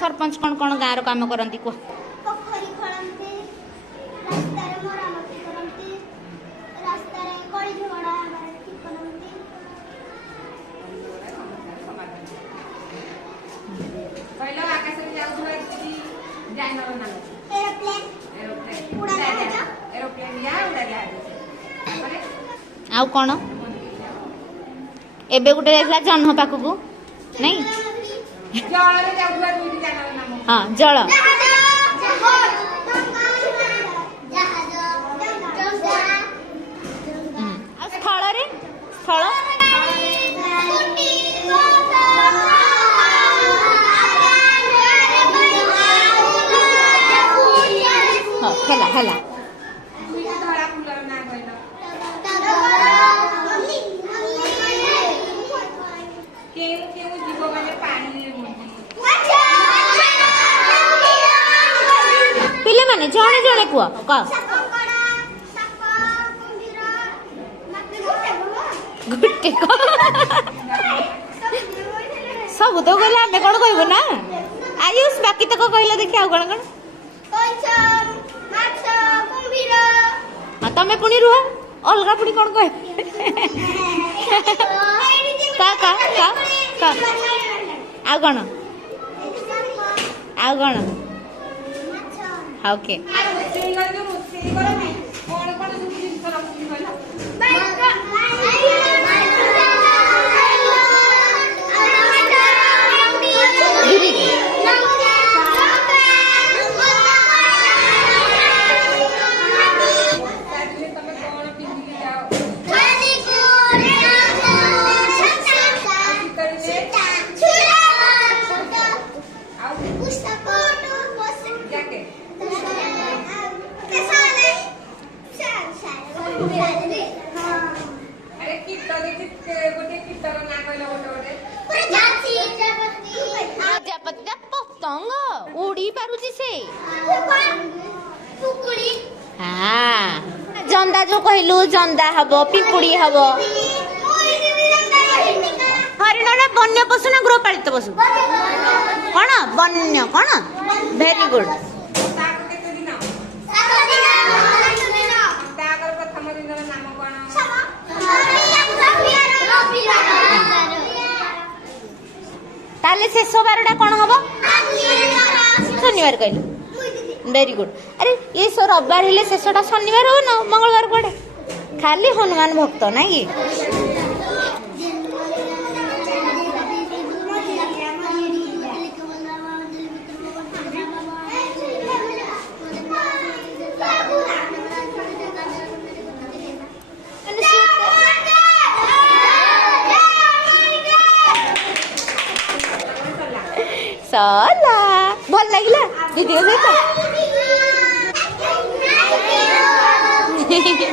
सरपंच कौन कौन गाँव काम करती कह आउ कौन एबे गोटे जाइला जह्न पाखक नहीं हाँ जल स्थल रे स्थल हेला हेला पिले माने जणे जणे कुआ कह गुट्टे सब तो कहले आमे कोन कहबो ना आयुष बाकी तक कहले देखि आ कोन कोन तमें पुणी रुह अलगा पुणी कौन कह आउ कौन आउ कौन ओके पतंग उड़ी पारुची से हाँ जंदा जो कहलु जंदा हब पिंपुड़ी हब हरिण वन्य पशु ना गृहपालित पशु कौन वन्य कौन वेरी गुड ताले शेष बारटा कौन हम शनिवार कहलु वेरी गुड अरे ये रविवार हेले शेषटा शनिवार हो ना मंगलवार कड़े खाली हनुमान भक्त ना कि सला भल लगिला वीडियो सहित